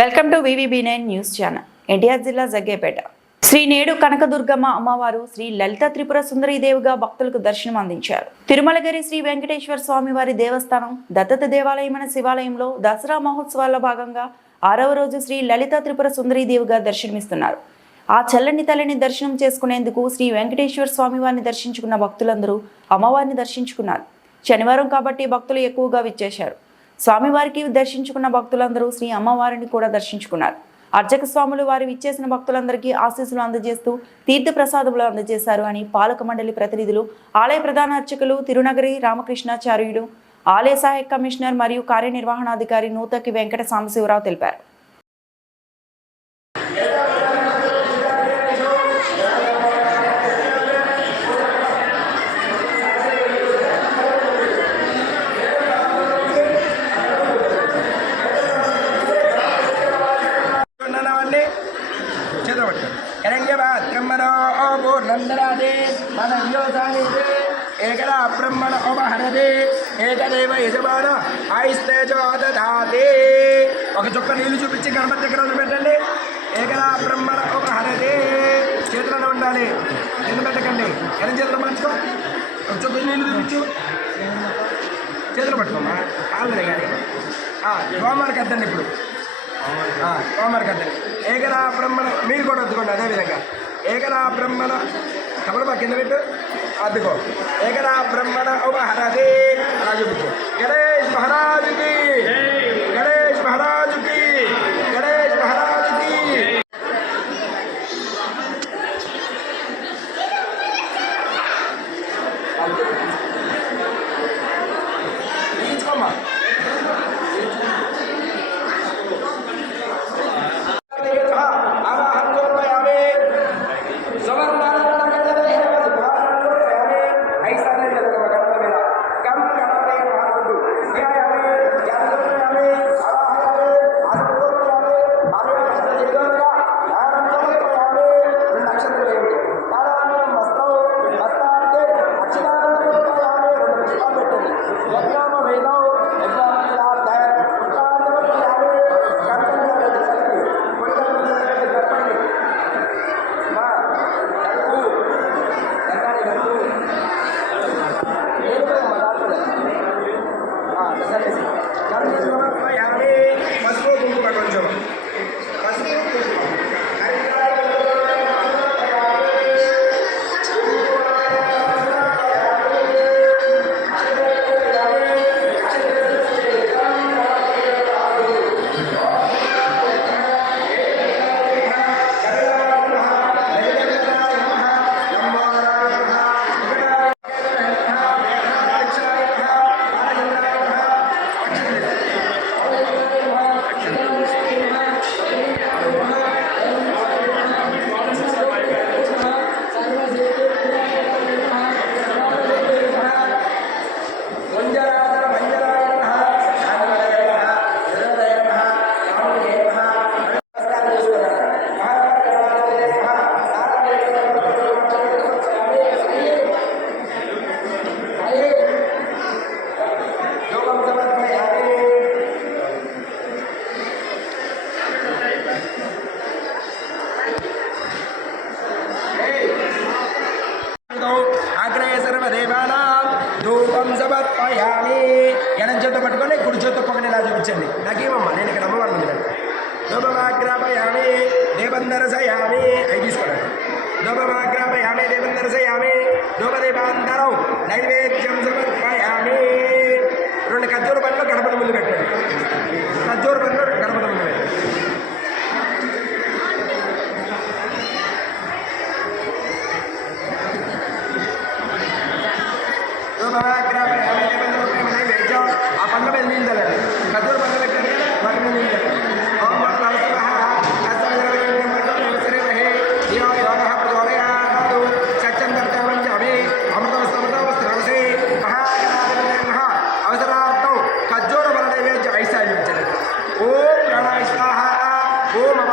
Welcome to VVB nine news channel. NTR జిల్లా జగ్గేపేట. శ్రీ నేడు కనకదుర్గమ్మ అమ్మవారు శ్రీ లలిత త్రిపుర సుందరీదేవిగా భక్తులకు దర్శనం అందించారు. తిరుమలగిరి శ్రీ వెంకటేశ్వర స్వామివారి దేవస్థానం దత్తత దేవాలయమైన శివాలయంలో దసరా మహోత్సవాల్లో భాగంగా ఆరవ రోజు శ్రీ లలిత త్రిపుర సుందరీదేవిగా దర్శనమిస్తున్నారు. ఆ చల్లని తల్లిని దర్శనం చేసుకునేందుకు శ్రీ వెంకటేశ్వర స్వామివారిని దర్శించుకున్న భక్తులందరూ అమ్మవారిని దర్శించుకున్నారు. శనివారం కాబట్టి భక్తులు ఎక్కువగా విచ్చేశారు. స్వామివారికి దర్శించుకున్న భక్తులందరూ శ్రీ అమ్మవారిని కూడా దర్శించుకున్నారు. అర్చక స్వాములు వారి విచ్చేసిన భక్తులందరికీ ఆశీస్సులు అందజేస్తూ తీర్థ ప్రసాదములు అందజేశారు అని పాలక మండలి ప్రతినిధులు ఆలయ ప్రధాన అర్చకులు తిరునగరి రామకృష్ణాచార్యుడు ఆలయ సహాయక కమిషనర్ మరియు కార్యనిర్వహణాధికారి నూతకి వెంకట సాంబశివరావు తెలిపారు. పూర్ణందరాదే మన వ్యోసానిదే ఏకదా బ్రహ్మణ ఉపహరదే ఏకదేవ యజమాన ఆయిస్తేజో ఒక చుక్క నీళ్ళు చూపించి గణపతి దగ్గర పెట్టండి ఏకదా బ్రహ్మణ ఉపహరదే చేతులలో ఉండాలి. కింద పెట్టకండి? ఎన్ని చేతులు మార్చుకో. ఒక చుక్క నీళ్ళు చూపించు. చేతులు పట్టుకోమా ఆల్రెడీ కానీ గోమానికి వద్దండి ఇప్పుడు. కోమర్ కథ ఏకదా బ్రహ్మణ మీరు కూడా వద్దుకోండి అదేవిధంగా. ഏകനാ ബ്രഹ്മണ നമ്മുടെ കബർബാക്കി എന്നിട്ട് അദ്ദേഹം ഏകനാ ధూపం ఎడం చేత పట్టుకొని కుడి చేత పక్కన ఇలా చూపించండి. నాకేమమ్మా నేను ఇక్కడ అమ్మవారిని ఉంది ధూపమాగ్రాపయామి దేవందరసయామి అవి తీసుకోండి. ధూపమాగ్రాపయామి దేవందరసయామి దుబదేవాంతరం నైవేద్యం సమర్పయామి. రెండు ఖర్జూర పండ్లు గణపతి ముందు పెట్టండి. ఖర్జూర పండ్లు గణపతి ముందు పెట్టండి. ధూపమాగ్రాపయామి ஓம்